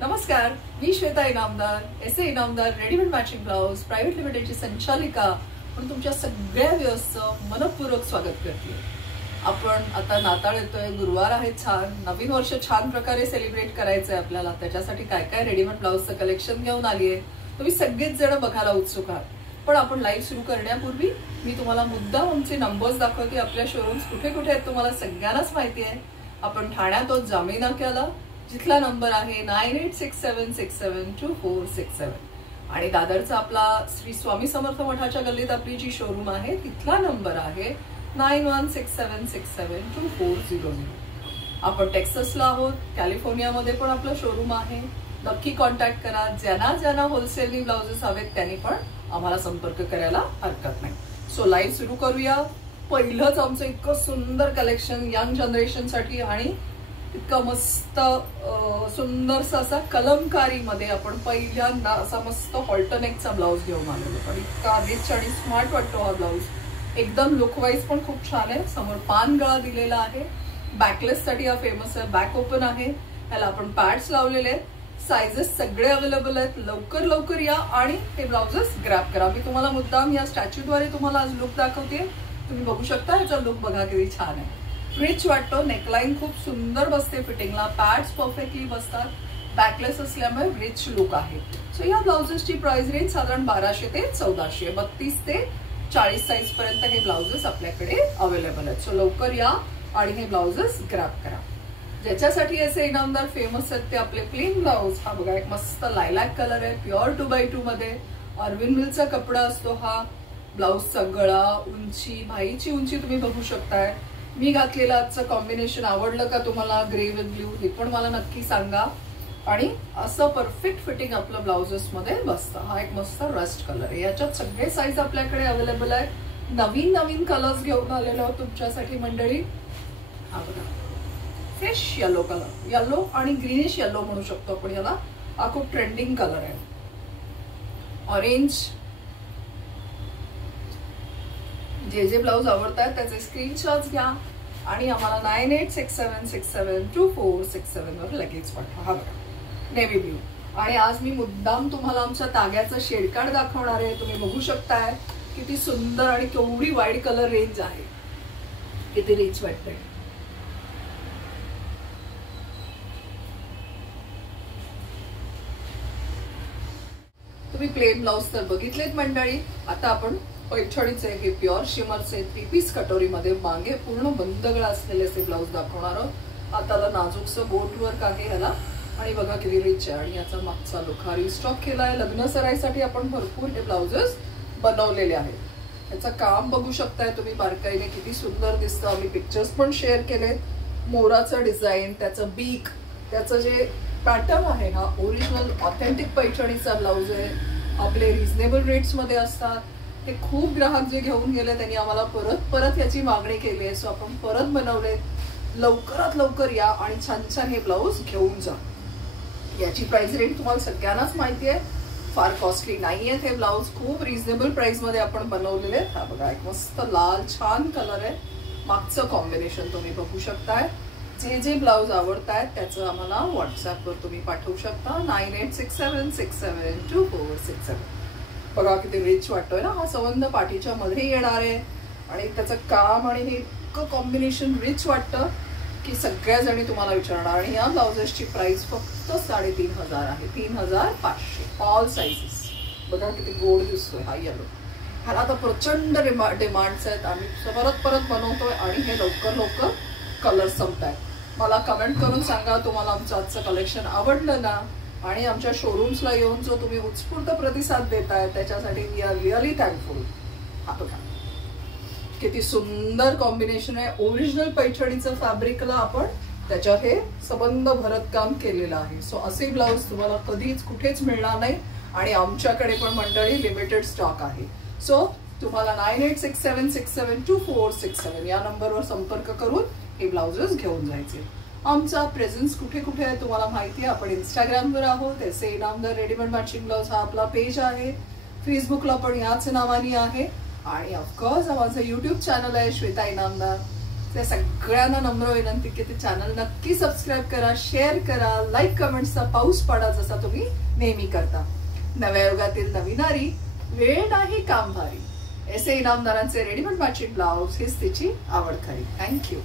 नमस्कार, मी Shweta Inamdar, S A Inamdar, readymade matching blouse private लिमिटेडची संचालिका म्हणून तुमच्या सगळ्या व्यूअर्सचं मनपूर्वक स्वागत करते. आपण आता नाताळ येतोय, गुरुवार आहे, छान नवीन वर्ष छान प्रकारे सेलिब्रेट करायचंय आपल्याला. त्याच्यासाठी काय काय रेडीमेड ब्लाउजचं कलेक्शन घेऊन आली आहे, तुम्ही सगळेच जण बघायला उत्सुक आहात. पण आपण लाईव्ह सुरू करण्यापूर्वी मी तुम्हाला मुद्दाम आमचे नंबर्स दाखवते. आपल्या शोरूम्स कुठे कुठे आहेत तुम्हाला सगळ्यांनाच माहिती आहे. आपण ठाण्यात आहोत, जांभळी नाक्याला, जिथला नंबर आहे 9867672467 आणि दादरचा आपला श्री स्वामी समर्थ मठाच्या गल्लीत आपली जी शोरूम आहे तिथला नंबर आहे 9167672400. आपण टेक्सासला आहोत, कॅलिफोर्नियामध्ये पण आपलं शोरूम आहे. नक्की कॉन्टॅक्ट करा. ज्यांना होलसेलनी ब्लाउजेस हवेत त्यांनी पण आम्हाला संपर्क करायला हरकत नाही. सो लाईव्ह सुरू करूया. पहिलंच आमचं इतकं सुंदर कलेक्शन यंग जनरेशन साठी आणि इतका मस्त सुंदरसा असा कलमकारीमध्ये आपण पहिल्यांदा असा मस्त हॉल्टरनेकचा ब्लाउज घेऊन आलेलो. पण इतका रिच आणि स्मार्ट वाटतो हा ब्लाउज. एकदम लुकवाईज पण खूप छान आहे. समोर पान गळा दिलेला आहे. बॅकलेस साठी हा फेमस आहे. बॅक ओपन आहे. याला आपण पॅड्स लावलेले आहेत. साइजेस सगळे अवेलेबल आहेत. लवकर या आणि हे ब्लाउजेस ग्रॅब करा. मी तुम्हाला मुद्दाम या स्टॅच्यूद्वारे तुम्हाला आज लुक दाखवते. तुम्ही बघू शकता याचा लुक बघा किती छान आहे. रिच वाटतो. नेकलाईन खूप सुंदर बसते फिटिंगला. पॅड्स परफेक्टली बसतात. बॅकलेस असल्यामुळे रिच लुक आहे. सो या ब्लाउजेसची प्राइस रेंज साधारण 1200 ते 1400, 32 ते 40 साईज पर्यंत हे ब्लाउजेस आपल्याकडे अवेलेबल आहेत. सो लवकर या आणि हे ब्लाउजेस ग्रॅब करा. ज्याच्यासाठी असे इनामदार फेमस आहेत ते आपले प्लेन ब्लाउज. हा बघा एक मस्त लायलॅक कलर आहे. प्युअर 2x2 मध्ये अरविंद मिलचा कपडा असतो हा. ब्लाउजचा गळा, उंची, भाईची उंची तुम्ही बघू शकताय. मी घातलेलं आजचं कॉम्बिनेशन आवडलं का तुम्हाला? ग्रे विथ ब्ल्यू हे पण मला नक्की सांगा. आणि असं परफेक्ट फिटिंग आपलं ब्लाउजेस मध्ये बसतं. हा एक मस्त रस्ट कलर आहे. याच्यात सगळे साईज आपल्याकडे अवेलेबल आहेत. नवीन कलर्स घेऊन आलेलो आहोत तुमच्यासाठी मंडळी. हा बघा फिश येलो कलर, येलो आणि ग्रीनिश येलो म्हणू शकतो आपण याला. हा खूप ट्रेंडिंग कलर आहे. ऑरेंज. जे ब्लाउज आवडतात त्याचे स्क्रीनशॉट्स घ्या आणि आम्हाला 9867672467 वर लगेच पाठवा. हा बघा नेव्ही ब्ल्यू. आणि आज मी मुद्दाम तुम्हाला आमच्या ताग्याचं शेड कार्ड दाखवणार आहे. तुम्ही बघू शकताय किती सुंदर आणि केवढी वाईड कलर रेंज आहे. किती रिच वाटतंय. तुम्ही प्लेन ब्लाउज तर बघितलेत मंडळी. आता आपण पैठणीचे हे प्युअर शिमरचे 3 पीस कटोरीमध्ये मागे पूर्ण बंद गळा असलेले असे ब्लाउज दाखवणार आहोत. हाताला नाजूकसं बोट वर्क आहे ह्याला आणि बघा किती रिच आहे. आणि याचा मागचा लुक हा रिस्टॉक केलाय. लग्न सराईसाठी आपण भरपूर हे ब्लाउजेस बनवलेले आहेत. याचं काम बघू शकताय तुम्ही बारकाईने किती सुंदर दिसतं. आम्ही पिक्चर्स पण शेअर केलेत. मोराचं डिझाईन, त्याचं बीक, त्याचं जे पॅटर्न आहे हा ओरिजिनल ऑथेंटिक पैठणीचा ब्लाउज आहे. आपले रिझनेबल रेट्स मध्ये असतात. हे खूप ग्राहक जे घेऊन गेले त्यांनी आम्हाला परत याची मागणी केली आहे. सो आपण परत बनवले. लवकरात लवकर या आणि छान हे ब्लाउज घेऊन जा. याची प्राइस रेंज तुम्हाला सगळ्यांनाच माहिती आहे. फार कॉस्टली नाही आहेत हे ब्लाउज. खूप रिझनेबल प्राइस मध्ये आपण बनवलेले आहेत. हा बघा एक मस्त लाल छान कलर आहे. मागचं कॉम्बिनेशन तुम्ही बघू शकताय. जे ब्लाउज आवडतायत त्याचं आम्हाला व्हॉट्सअपवर तुम्ही पाठवू शकता 9867672467. बघा किती रिच वाटतोय ना. हा संबंध पाठीच्या मध्ये येणार आहे आणि त्याचं काम आणि हे इतकं कॉम्बिनेशन रिच वाटतं की सगळ्या जणी तुम्हाला विचारणार. आणि या ब्लाउजेसची प्राइस फक्त 3500 आहे. 3500 ऑल साइजेस. बघा किती गोड दिसतोय हा येलो. ह्याला आता प्रचंड डिमांड्स आहेत. आम्ही परत बनवतोय आणि हे लवकर कलर संपतायत. मला कमेंट करून सांगा तुम्हाला आमचं आजचं कलेक्शन आवडलं ना. आणि आमच्या शोरूम्सला येऊन जो तुम्ही उत्स्फूर्त प्रतिसाद देताय त्याच्यासाठी वी आर रिअली थँकफुल. हा बघा किती सुंदर कॉम्बिनेशन आहे. ओरिजिनल पैठणीचं फॅब्रिकला आपण त्याच्यात हे सबंध भरतकाम केलेलं आहे. सो असे ब्लाउज तुम्हाला कधीच कुठेच मिळणार नाही. आणि आमच्याकडे पण मंडळी लिमिटेड स्टॉक आहे. सो तुम्हाला 9867672467 या नंबरवर संपर्क करून हे ब्लाउजेस घेऊन जायचे. आमचा प्रेझेन्स कुठे कुठे आहे तुम्हाला माहिती आहे. आपण इंस्टाग्रामवर आहोत. S A Inamdar readymade matching blouse हा आपला पेज आहे. फेसबुकला पण याच नावाने आहे. आणि ऑफकोर्स माझं युट्यूब चॅनल आहे श्वेता इनामदार. त्या सगळ्यांना नम्र विनंती की ते चॅनल नक्की सबस्क्राईब करा, शेअर करा, लाईक कमेंट्सचा पाऊस पाडा जसा तुम्ही नेहमी करता. नव्या युगातील नवी नारी, वेळ नाही काम भारी. ऐसे इनामदारांचे रेडीमेड मॅचिंग ब्लाउज हीच तिची आवड खरी. थँक्यू.